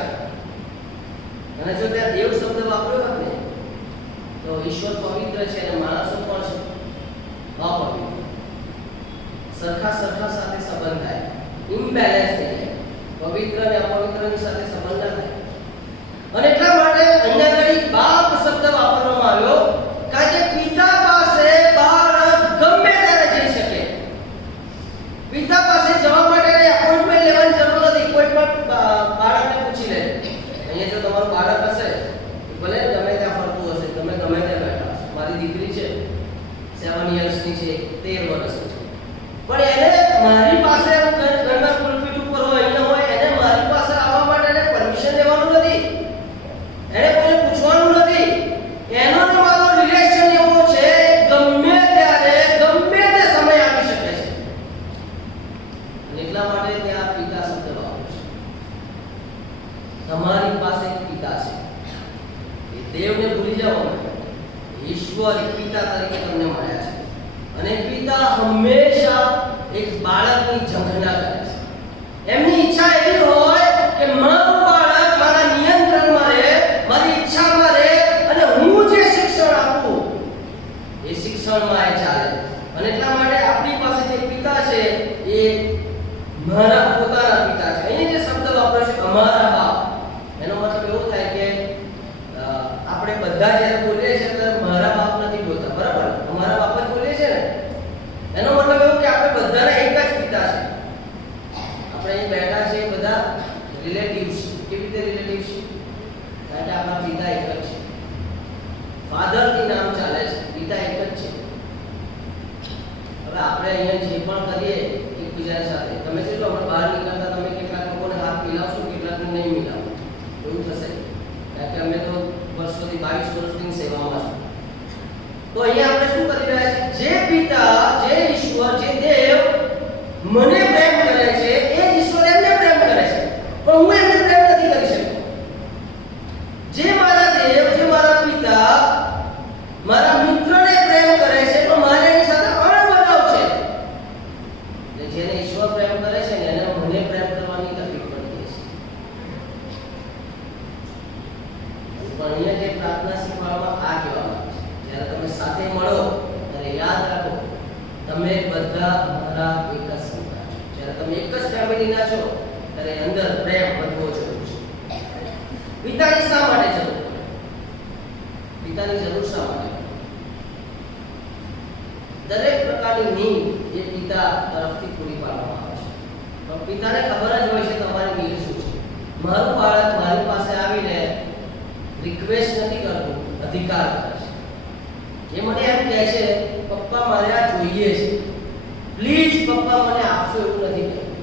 અને જો ત્યાં દેવ શબ્દ વાપર્યો હોત ને તો ઈશ્વર પવિત્ર છે અને માણસો પણ છે અપવિત્ર. સરખા સાથે સંબંધ થાય, ઇમ્બેલેન્સ થઈ જાય. પવિત્ર અને અપવિત્રની સાથે સંબંધ ના થાય. અને એટલા માટે અહીંયા આગળ બાપ શબ્દ વાપરવામાં આવ્યો, કારણ કે પિતા પાસે બાળક ગમે ત્યારે જઈ શકે. પિતા પાસે જવા માટે એપોઇન્ટમેન્ટ લેવાની જરૂર નથી. કોઈ પણ બાળકને પૂછી લે. અહીંયા જો તમારું બાળક હશે, ભલે ગમે ત્યાં ફરતું હશે, તમે ગમે ત્યાં બેઠા હશો. મારી દીકરી છે 7 યર્સની છે, 13 વર્ષની છે, પણ એને મારી પાસે ઘરના પુલપીટ ઉપર હોય, અહીંયા હોય, એને મારી પાસે આવવા માટે એને પરમિશન લેવાનું નથી, એને કોઈને પૂછવાનું નથી. એનો ને મારો રિલેશન એવો છે, ગમે ત્યારે ગમે તે સમય આવી શકે છે. અને એટલા માટે ત્યાં પિતા શબ્દ વાપર્યો છે. તમારી પાસે એક પિતા છે. એ દેવને ભૂલી જાઓ, ઈશ્વર એક પિતા તરીકે તમને મળ્યા છે. અને પિતા હંમેશા એક બાળકની ઝંખના કરે છે. એમની ઈચ્છા એવી હોય કે મારું બાળક મારા નિયંત્રણમાં રહે, મારી ઈચ્છામાં રહે, અને હું જે શિક્ષણ આપું એ શિક્ષણમાં એ ચાલે. અને એટલા માટે આપણી પાસે જે પિતા છે એ મારા પોતાના પિતા છે. અહીં જે શબ્દ વાપર્યો છે અમારા બાપ, એનો મતલબ એવો થાય કે આપણે બધા જ્યારે બોલીએ છીએ ત્યારે મારા બાપ નથી બોલતા, બરાબર? અમારા બાપ જ બોલીએ છીએ ને. એનો મતલબ એવું કે આપણે બધાના એક જ પિતા છે. આપણે અહીં બેઠા છે બધા રિલેટિવ્સ. કેવી રીતે રિલેટિવ્સ? કારણ કે આપણા પિતા એક જ છે. ફાધર થી નામ ચાલે છે, પિતા એક જ છે. હવે આપણે અહીંયા જે પણ કરીએ એકબીજા સાથે, તમે કેટલો આપણે બહાર નીકળતા તમે કેટલાક લોકોને હાથ મિલાવશો, કેટલાકને નહીં મિલાવો, એવું થશે. કારણ કે અમે તો વર્ષોથી 22 વર્ષની સેવામાં છે. તો અહીંયા આપણે શું કરી રહ્યા છીએ? જે પિતા, જે ઈશ્વર, જે દેવ મને પ્રેમ કરે છે, એ જ ઈશ્વર એમને પ્રેમ કરે છે, પણ હું એમને પ્રેમ નથી કરી શકતો. જે મારા દેવ, જે મારા પિતા મારા મિત્રને પ્રેમ કરે છે, પણ મારે એની સાથે અણબનાવ છે. જેને ઈશ્વર પ્રેમ કરે છે ને એને મને પ્રેમ કરવાની તકલીફ પડતી છે. પણ અહીંયા જે પ્રાર્થના શીખવામાં આ કહેવામાં આવે છે, જ્યારે તમે સાથે મળો ત્યારે યાદ રાખો તમે બધા મારા એક જ સંતાન છો. જ્યારે તમે એક જ ફેમિલીના છો ત્યારે અંદર પ્રેમ વધવો જરૂર છે. પિતાની શા માટે જરૂર? પિતાની જરૂર શા માટે? દરેક પ્રકારની નીડ એ પિતા તરફથી પૂરી પાડવામાં આવે છે. પણ પિતાને ખબર જ હોય છે તમારી નીડ શું છે. મારું બાળક મારી પાસે આવીને રિક્વેસ્ટ નથી કરતું, અધિકાર કરે છે. એ મને એમ કહે છે પપ્પા મારે આ જોઈએ છે, પ્લીઝ પપ્પા મને આપશો, એવું નથી કહેતું.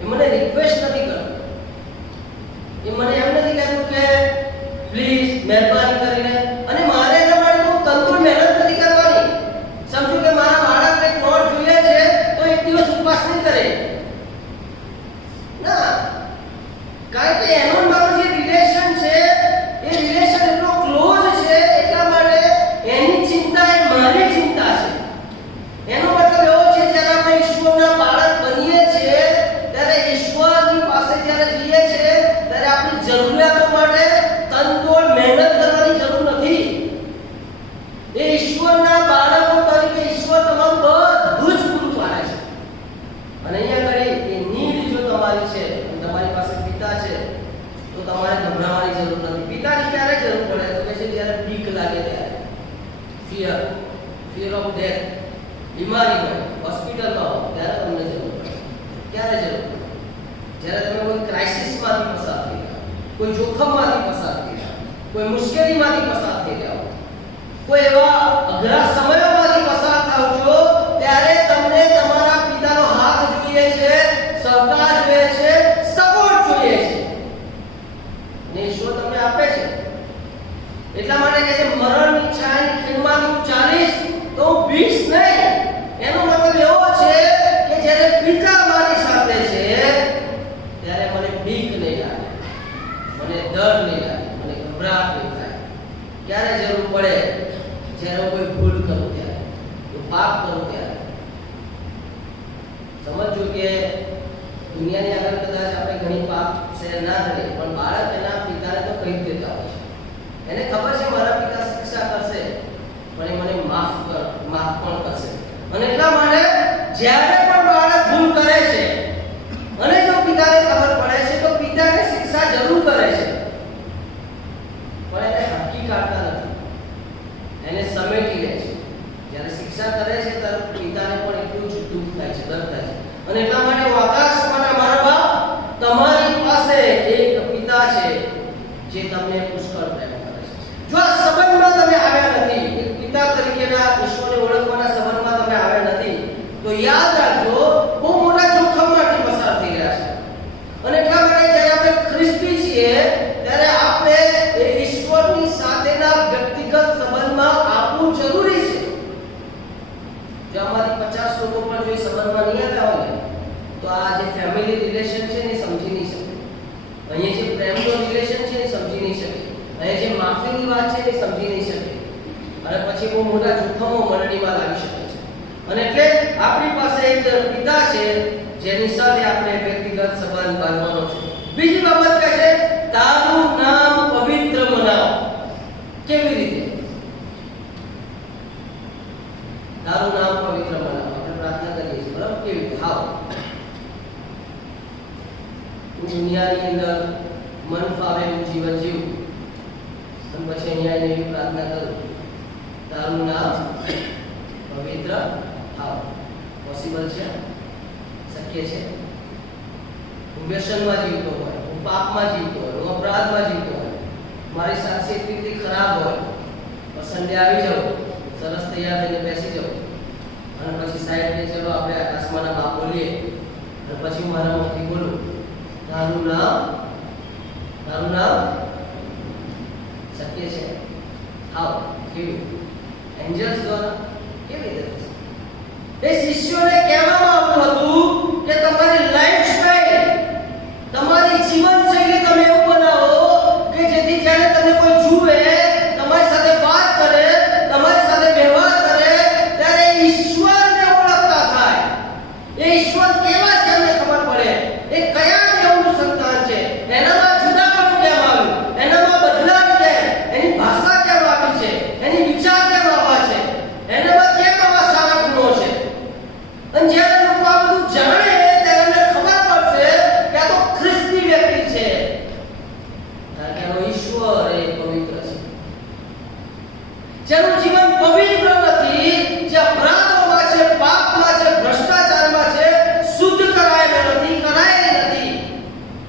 એ મને રિક્વેસ્ટ નથી કરતો. એ મને એમ નથી કહેતું કે પ્લીઝ મહેરબાની કરીને, અને મારે એના માટે બહુ તનતોડ મહેનત નથી કરવાની. સમજો કે મારા બાળકને નોટ જોઈએ છે તો એક દિવસ ઉપવાસ નહીં કરે ના, કારણ કે એનો મારો જે રિલેશન છે એ રિલેશન એટલો ક્લોઝ છે, એટલા માટે એની ચિંતા એ મારી ચિંતા છે. એનો મતલબ એવો છે જ્યારે આપણે ઈશ્વરના બાળક બનીએ છીએ ત્યારે ઈશ્વરની પાસે જ્યારે જઈએ છીએ ત્યારે આપણી જરૂરિયાતો માટે તનતોડ મહેનત કરવાની જરૂર નથી. એ ઈશ્વરના બાળકો તરીકે ઈશ્વર તમારું બધું જ પૂરું પાડે છે. અને અહીંયા આગળ એ નીડ જો તમારી છે અને તમારી પાસે પિતા છે તો તમારે ગભરાવાની જરૂર નથી. પિતાની ક્યારે જરૂર પડે તો કે છે જ્યારે બીક લાગે ત્યારે, ફિયર ઓફ ડેથ, બીમારી હોય, હોસ્પિટલમાં હો ત્યારે તમને જરૂર પડે. ક્યારે જરૂર પડે? જ્યારે તમે કોઈ ક્રાઇસિસમાંથી પસાર થઈ રહ્યા, કોઈ જોખમમાંથી પસાર થઈ રહ્યા, કોઈ મુશ્કેલીમાંથી પસાર થઈ રહ્યા, કોઈ એવા અઘરા સમયોમાંથી પસાર થાવ છો ત્યારે જરૂર પડે જ્યારે કોઈ ભૂલ કરું ત્યારે, કોઈ પાપ કરું ત્યારે. સમજો કે દુનિયાની આગળ કદાચ આપણે ઘણી પાપ શેર ના કરીએ, પણ બાળક એના પિતાને તો કહી જ દેતા હોય છે. એને ખબર છે મારા પિતા શિક્ષા કરશે પણ એ મને માફ પણ કરશે. અને એટલા માટે જ્યારે પણ બાળક ભૂલ કરે છે અને જો પિતાને ખબર પડે છે તો પિતાને શિક્ષા જરૂર કરે છે, પણ એને હરકી કાઢતા નથી, એને સમેટી લે છે. જ્યારે શિક્ષા કરે છે ત્યારે પિતાને પણ એટલું જ દુઃખ થાય છે, દર્દ થાય છે. અને એટલા માટે આકાશમાંના મારા બાપ, તમારી પાસે એક પિતા છે જે તમને પુષ્કળ પ્રેમ કરે છે. જો આ સંબંધમાં તમે આવ્યા નથી, એક પિતા તરીકેના ઈશ્વરને ઓળખવાના સંબંધમાં તમે આવ્યા નથી, તો યાદ રાખજો બહુ મોટા જોખમમાંથી પસાર થઈ રહ્યા છે. અને એટલા માટે જ્યારે આપણે ખ્રિસ્તી છીએ ત્યારે આપણે એ ઈશ્વરની સાથેના વ્યક્તિગત સંબંધમાં આવવું જરૂરી છે. જો આમાંથી 50 લોકો પણ જો સંબંધમાં નહીં આવ્યા હોય તો આ જે ફેમિલી રિલેશન છે ને સમજી નહીં શકે, અહીંયા જે પ્રેમનો રિલેશન છે ને સમજી નહીં શકે, અહીંયા જે માફીની વાત છે ને સમજી નહીં શકે, અને પછી બહુ મોટા જોખમો મંડળીમાં લાવી શકે છે. અને એટલે આપણી પાસે એક પિતા છે જેની સાથે આપણે વ્યક્તિગત સંબંધ બાંધવાનો છે. બીજી બાબત કહે છે તારું નામ પવિત્ર બનાવો. કેવી રીતે? તારું નામ પવિત્ર બનાવો. આપણે પ્રાર્થના કરીએ છીએ, બરાબર? કેવી રીતે? હાવ દુનિયાની અંદર મન ફાવે એવું જીવન જીવું અને પછી અહીંયા એવી પ્રાર્થના કરું તારું નામ પવિત્ર થાવ. પોસિબલ છે? શક્ય છે? હું વ્યસનમાં જીવતો હોય, હું પાપમાં જીવતો હોય, હું અપરાધમાં જીવતો હોય, મારી સાથે સ્થિતિ ખરાબ હોય, સન્ડે આવી જાઉં, સરસ તૈયાર થઈને બેસી જાઉં અને પછી સાઈડને ચલો આપણે આકાશમાંના બાપ બોલીએ અને પછી હું મારા મોથી બોલું તારું નામ શક્ય છે? હાવ? કેવી? એન્જલ્સ દ્વારા? કેવી રીતે? એ શિષ્યોને કહેવામાં આવતું હતું કે તમારી લાઈફસ્ટાઈલ, તમારી જીવનશૈલી તમે એવું બનાવો કે જેથી જ્યારે તમને કોઈ જુએ, તમારી સાથે વાત કરે, તમારી સાથે વ્યવહાર કરે ત્યારે ઈશ્વરને ઓળખતા થાય. એ ઈશ્વર કેવા છે એમને ખબર પડે, એ કયા દેવનું સંતાન છે, એનામાં જુદાપણું કેમ આવ્યું, એનામાં બદલાવ કેમ, એની ભાષા કેમ આવી છે, એની વિચાર કેમ આવા છે, એનામાં કેમ આવા સારા ગુણો છે. અને જ્યારે લોકો આ બધું જાણે ત્યારે એમને ખબર પડશે કે આ તો ખ્રિસ્તી વ્યક્તિ છે, કારણ કે એનો ઈશ્વર એ પવિત્ર છે. જેનું જીવન પવિત્ર નથી, જે અપરાધોમાં છે, પાપમાં છે, ભ્રષ્ટાચારમાં છે, શુદ્ધ કરાયેલો નથી, કરાયેલી નથી,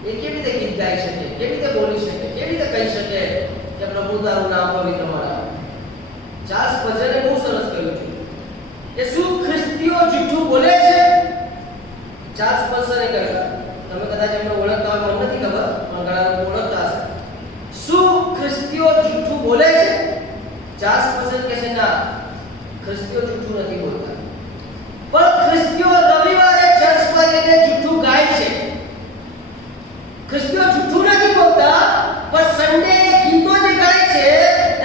એ કેવી રીતે ગીત ગાઈ શકે, કેવી રીતે બોલી શકે, કેવી રીતે કહી શકે કે પ્રભુ તારું નામ પવિત્ર બનાવો? ચાર્લ્સ સ્પર્જને બહુ સરસ કહ્યું છે કે શું ખ્રિસ્તીઓ જૂઠું બોલે છે? ચાર્લ્સ સ્પર્જને કહ્યું, તમે કદાચ એમને ઓળખતા હોય, મને નથી ખબર, પણ ઘણા લોકો ઓળખતા હશે. શું ખ્રિસ્તીઓ જૂઠું બોલે છે? ચાર્લ્સ સ્પર્જન કહે છે ના, ખ્રિસ્તીઓ જૂઠું નથી બોલતા, પણ ખ્રિસ્તીઓ રવિવારે ચર્ચમાં જઈને જૂઠું ગાય છે. ખ્રિસ્તીઓ જૂઠું નથી બોલતા, પણ સન્ડે ગીતો જે ગાય છે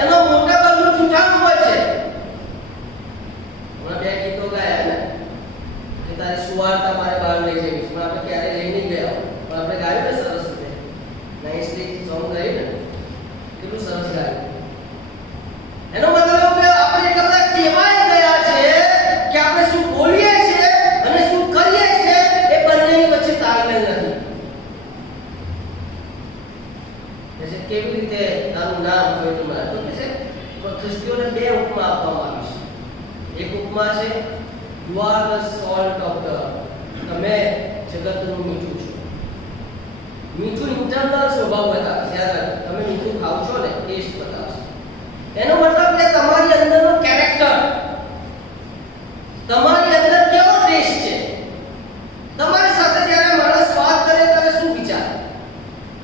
એનો મોટા ભાગનું જૂઠાણું હોય છે. હમણાં 2 ગીતો ગાયા ને કે તારી સુવાર્તા મારે બહાર લઈ જવી, પણ આપણે ક્યારે લઈ નહીં ગયા, પણ આપણે ગાયું ને સરસ રીતે, નાઇસલી સોંગ ગાયું ને, કેટલું સરસ ગાયું. એનો મતલબ કે આપણે એટલા બધા ટેવાઈ ગયા છે કે આપણે શું બોલીએ છીએ અને શું કરીએ છીએ એ બંનેની વચ્ચે તાલમેલ નથી. એટલે કેવી રીતે તારું નામ પવિત્ર બનાવો? તો કે છે ખ્રિસ્તીઓને 2 ઉપમા આપવામાં આવી છે. એક ઉપમા છે you are the salt of the earth. તમે જગતનું મીઠું છો. મીઠું ઇન્ટરનલ સ્વભાવ બતાવે છે. તમે મીઠું ખાવ છો ને, ટેસ્ટ બતાવશે. એનો મતલબ કે તમારી અંદરનો કેરેક્ટર, તમારી અંદર કેવો ટેસ્ટ છે, તમારી સાથે જ્યારે માણસ વાત કરે ત્યારે શું વિચાર,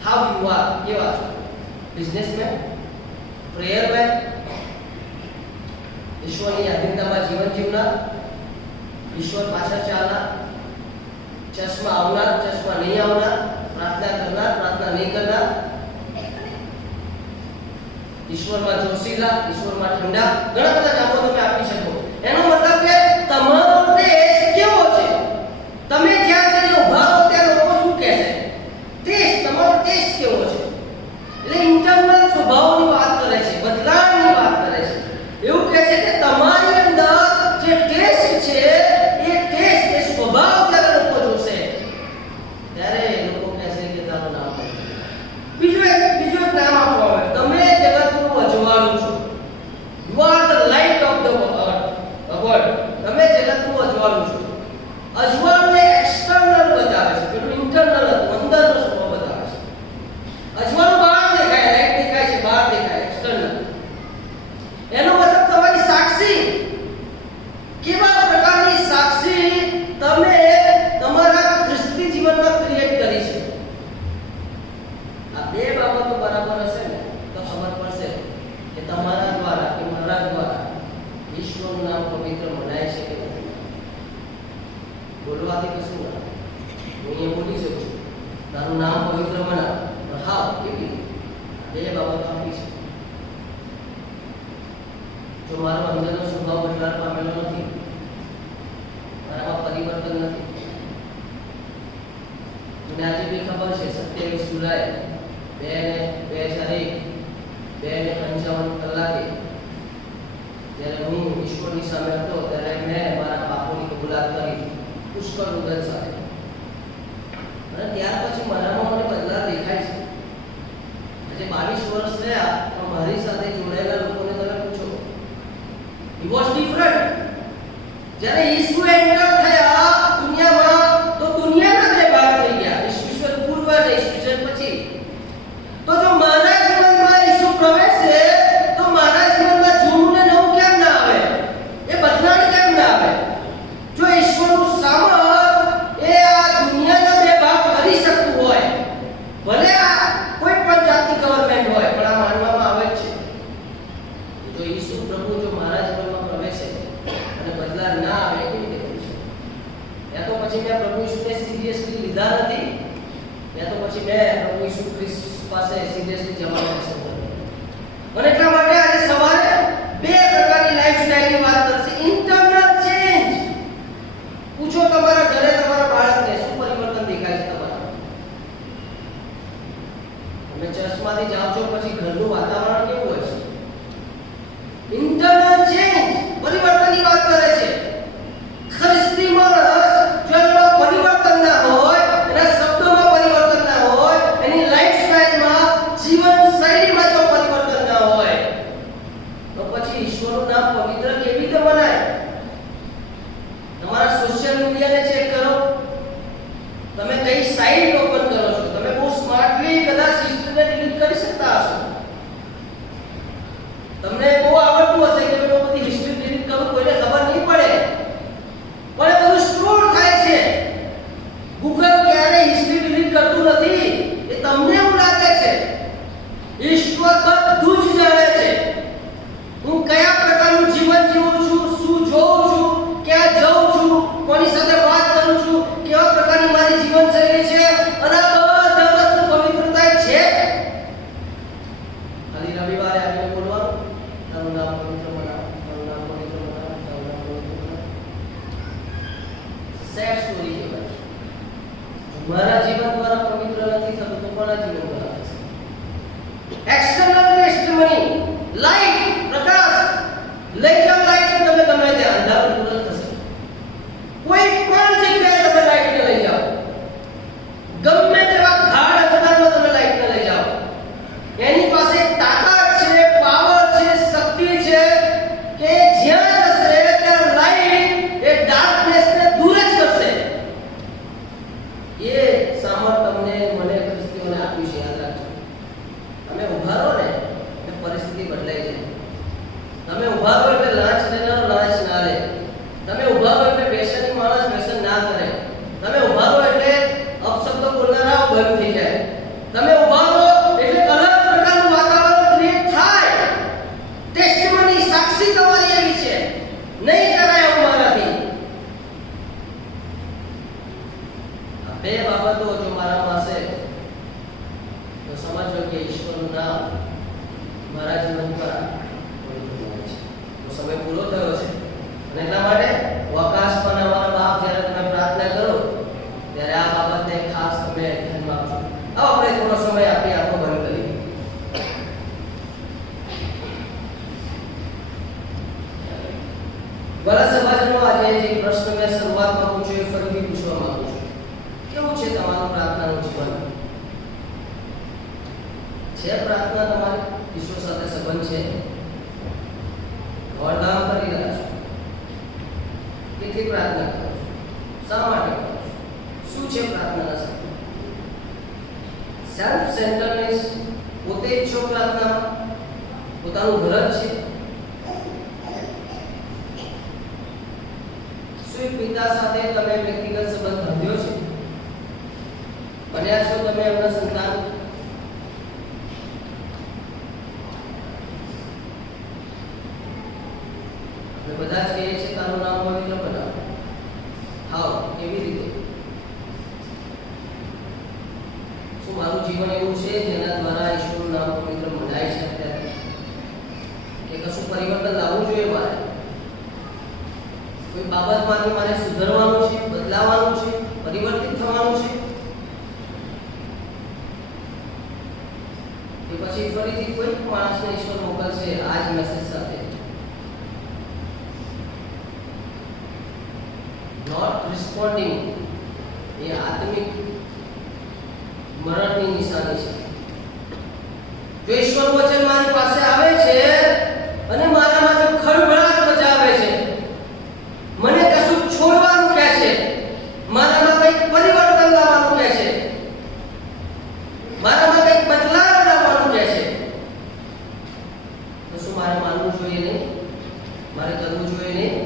હાઉ યુ આર, કેવા છો? બિઝનેસમેન, પ્રેયરમેન, ઈશ્વરની આધીનતામાં જીવન જીવનાર, ઈશ્વર પાછળ ચાલનાર, ચર્ચમાં આવનાર, ચર્ચમાં નહીં આવનાર, પ્રાર્થના કરનાર, પ્રાર્થના નહીં કરનાર, ઈશ્વરમાં જોશીલા, ઈશ્વરમાં ઠંડા, ઘણા બધા નામો તમે આપી શકો. એનો મતલબ કે તમારો દેશ કેવો છે, તમે જ્યાં જઈને ઊભા રહો ત્યાં લોકો શું કહેશે, દેશ, તમારો દેશ કેવો છે. એટલે ઇન્ટરનલ સ્વભાવની વાત કરે છે, બદલાવની વાત કરે છે. એવું કહે છે કે તમારી અંદર જે ટેસ્ટ છે એ ટેસ્ટ, એ સ્વભાવ જ્યારે લોકો જોશે ત્યારે લોકો કહેશે કે તારું નામ પવિત્ર. બીજું એક નામ આપવામાં આવે, તમે જગતનું અજવાળું છો. You are the light of the world. તમે જગતનું અજવાળું છો. અજવાળું એ એક્સટર્નલ બતાવે છે, પેલું ઇન્ટરનલ અંદરનો સ્વભાવ બતાવે છે. અજવાળું બહાર દેખાય, લાઇટ દેખાય છે, બહાર દેખાય, એક્સટર્નલ. એનો મતલબ તમારી સાક્ષી કેવા પ્રકારની સાક્ષી તમે તમારા ખ્રિસ્તી જીવનમાં ક્રિએટ કરી છે. આ બે બાબતો બરાબર હશે ને તો ખબર પડશે કે તમારા દ્વારા કે મારા દ્વારા ઈશ્વરનું નામ પવિત્ર મનાય છે કે નથી. બોલવાથી કશું ના, હું એ બોલી શકું છું તારું નામ પવિત્ર મનાવ, પણ હા કેવી બે બાબતો આપી છે. જો મારો અંદરનો સ્વભાવ બદલાવ પામેલો નથી, મારામાં પરિવર્તન નથી, મને આજે બી ખબર છે 27 જુલાઈ 2001 કલાકે જ્યારે હું ઈશ્વરની સામે હતો ત્યારે મેં મારા પાપોની કબૂલાત કરી પુષ્કળ રુદન સાથે. અને ત્યાર પછી મારામાં મને બદલાવ દેખાય છે. આજે 22 વર્ષ થયા પણ મારી સાથે જોડાયેલા લોકોને તમે પૂછો, he was different. જ્યારે ઈસુ એન્ટર થયા દુનિયામાં તો દુનિયાના બે ભાગ થઈ ગયા, ઈસવીસન પૂર્વ અને ઈસવીસન પછી. તો જો મારા જીવનમાં ઈસુ પ્રવેશે તો મારા જીવનમાં જૂનું ને નવું કેમ ના આવે, એ બદલાણ કેમ ના આવે? જો ઈશ્વરનું સામર્થ્ય એ આ દુનિયાના બે ભાગ કરી શકતું હોય, ભલે આ કોઈ પણ જાતની ગવર્નમેન્ટ હોય, પણ આ માનવામાં આવે જ છે. જો ઈસુ પ્રભુ જો મારા જીવનમાં પ્રવેશે અને બદલાવ ના આવે કેવી રીતે કરી શકે? યા તો પછી મેં પ્રભુ ઈસુને સિરિયસલી લીધા નથી, યા તો પછી મેં પ્રભુ ઈસુ ખ્રિસ્ત પાસે સિરિયસલી જવા નથી. અને એટલા માટે આજે સવારે બે પ્રકારની લાઈફસ્ટાઈલની વાત કરશે. Internal change. પૂછો તમારા ઘરે તમારા બાળકને શું પરિવર્તન દેખાય છે તમારા? તમે ચર્ચમાંથી જાઓ છો પછી ઘરનું વાતાવરણ કેવું હોય છે? ઇન્ટરનલ ચેન્જ, પરિવર્તનની વાત કરે છે. ખ્રિસ્તી માણસ જો એમાં પરિવર્તન ના હોય, એના શબ્દોમાં પરિવર્તન ના હોય, એની લાઈફસ્ટાઈલમાં, જીવન શૈલીમાં જો પરિવર્તન ના હોય તો પછી ઈશ્વરનું નામ પવિત્ર કેવી રીતે મનાય? તમારા સોશિયલ મીડિયાને ચેક કરો, તમે કઈ સાઇટ ઓપન કરો છો. તમે બહુ સ્માર્ટલી કદાચ હિસ્ટ્રીને ડિલીટ કરી શકતા હશો. તમને બહુ આવડતું હશે કે મેં બધી હિસ્ટ્રી ડિલીટ કરું, કોઈને ખબર નહીં પડે, પણ એ બધું સ્ટોર થાય છે. ગૂગલ ક્યારેય હિસ્ટ્રી ડિલીટ કરતું નથી. એ તમને એવું લાગે છે, ઈશ્વર બધું જ જાણે છે. હું કયા પ્રકારનું જીવન જીવું છું, શું જોઉં છું, ક્યાં જાઉં છું, કોની સાથે વાત કરું છું, કેવા પ્રકારની મારી જીવનશૈલી છે, અને બધા વસ્તુ પવિત્રતા છે. ખાલી રવિવારે આવીને બોલવાનું તારું નામ પવિત્ર બનાવ, તારું નામ પવિત્ર બનાવ, તારું નામ પવિત્ર બનાવ. સેડ સ્ટોરી કહેવાય. મારા જીવન દ્વારા પવિત્ર નથી થતું તો કોના જીવન દ્વારા થશે? એક્સટર્નલ ટેસ્ટિમની, લાઈટ, પ્રકાશ લઈ જાઓ. લાઈટ તમે ગમે ત્યાં અંધારું દૂર થશે. કોઈ પણ જગ્યાએ તમે લાઈટને લઈ જાઓ, ગમે તેવા ગાઢ અંધકારમાં તમે લાઈટને લઈ જાઓ, એની પાસે તાકાત છે, પાવર છે, શક્તિ છે કે જ્યાં જશે ત્યાં લાઈટ એ ડાર્કનેસને દૂર જ કરશે. એ સામર્થ્ય તમને મને ખ્રિસ્તીઓને આપ્યું છે. યાદ રાખજો, તમે ઉભા રહો ને એટલે પરિસ્થિતિ બદલાઈ જાય. તમે ઉભા રહો એટલે લાંચ માટે જે પ્રશ્ન મેં શરૂઆતમાં પૂછ્યો એ ફરીથી પૂછવા માંગુ છું. કેવું છે તમારું પ્રાર્થનાનું જીવન? છે પ્રાર્થના તમારી? ઈશ્વર સાથે સંબંધ છે? દોડધામ કરી રહ્યા છો? કેટલી પ્રાર્થના કરો છો? શા માટે કરો છો? શું છે પ્રાર્થનાના શબ્દો? સેલ્ફ સેન્ટરનેસ, પોતે જ છો પ્રાર્થનામાં? પોતાનું ઘર જ છે? શું પિતા સાથે તમે વ્યક્તિગત સંબંધ બાંધ્યો છે? બન્યા છો તમે એમના સંતાન? આપણે બધા જ કહીએ છીએ તારું નામ પવિત્ર બનાવ. હાઉ? કેવી રીતે? શું મારું જીવન એવું છે જેના દ્વારા ઈશ્વરનું નામ પવિત્ર મનાય છે અત્યારે? કે કશું પરિવર્તન લાવવું જોઈએ મારે? કોઈ બાબતમાંથી મારે સુધરવાનું છે, બદલાવાનું છે, પરિવર્તિત થવાનું છે? કે પછી ફરીથી કોઈ માણસને ઈશ્વર મોકલશે આ જ મેસેજ સાથે? નોટ રિસ્પોન્ડિંગ એ આત્મિક મરણની નિશાની છે. જો ઈશ્વર વચન મારી પાસે આવે છે અને મારામાં જો ખળભળાટ મચાવે છે, મને કશું છોડવાનું કહે છે, મારામાં કંઈક પરિવર્તન લાવવાનું કહે છે, મારામાં કંઈક બદલાવ લાવવાનું કહે છે, તો શું મારે માનવું જોઈએ નહીં? મારે કરવું જોઈએ નહીં?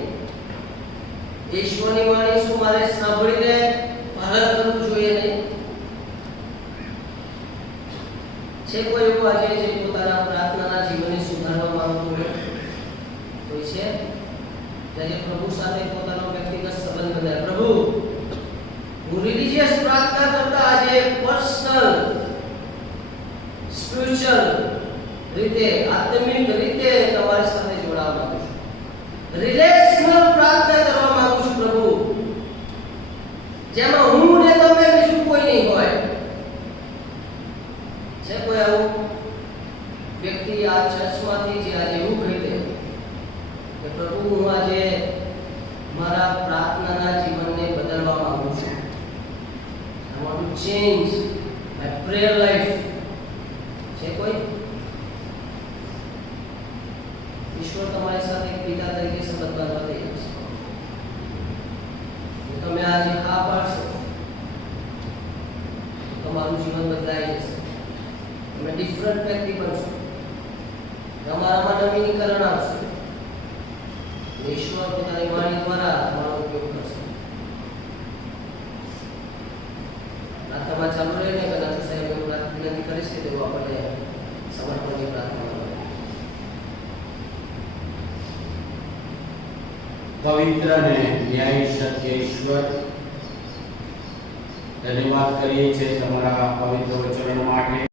ઈશ્વરની વાણી શું મારે સાંભળીને પાલન કરવું જોઈએ નહીં? છે કોઈ એવું આજે જે પોતાના પ્રાર્થનાના જીવનને સુધારવા માંગતું હોય? કોઈ છે જે પ્રભુ સાથે પોતાનો વ્યક્તિગત સંબંધ બનાવે? પ્રભુ, હું રિલિજિયસ પ્રાર્થના કરતા આજે પર્સનલ સ્પિરિચ્યુઅલ રીતે, આત્મિક રીતે તમારી સાથે જોડાવા માંગુ છું. રિલેશનલ પ્રાર્થના કરવા માંગુ છું પ્રભુ, જેમાં હું ને તમે બીજું કોઈ નહીં હોય. છે કોઈ આવું વ્યક્તિ આ ચર્ચમાંથી જે આજે એવું કહી દે કે પ્રભુ, હું આજે મારા પ્રાર્થનાના જીવનને બદલવા માંગુ છું. I want to change my prayer life. છે કોઈ? ઈશ્વર તમારી સાથે એક પિતા તરીકે સંબંધ બાંધવા તૈયાર છે. તમે આજે હા પાડશો, તમારું જીવન બદલાઈ જશે. તમે ડિફરન્ટ વ્યક્તિ બનશો, તમારામાં નવીનીકરણ આવશે. ઈશ્વર પોતાની વાણી દ્વારા તમારો ઉપયોગ કરશે. પ્રાર્થનામાં ચાલુ રહીને કદાચ સાહેબ એવું વિનંતી કરીશ કે તેઓ આપણે સમર્પણની પ્રાર્થના પવિત્ર અને ન્યાયી સત્ય ઈશ્વર, ધન્યવાદ કરીએ છીએ તમારા પવિત્ર વચનો માટે.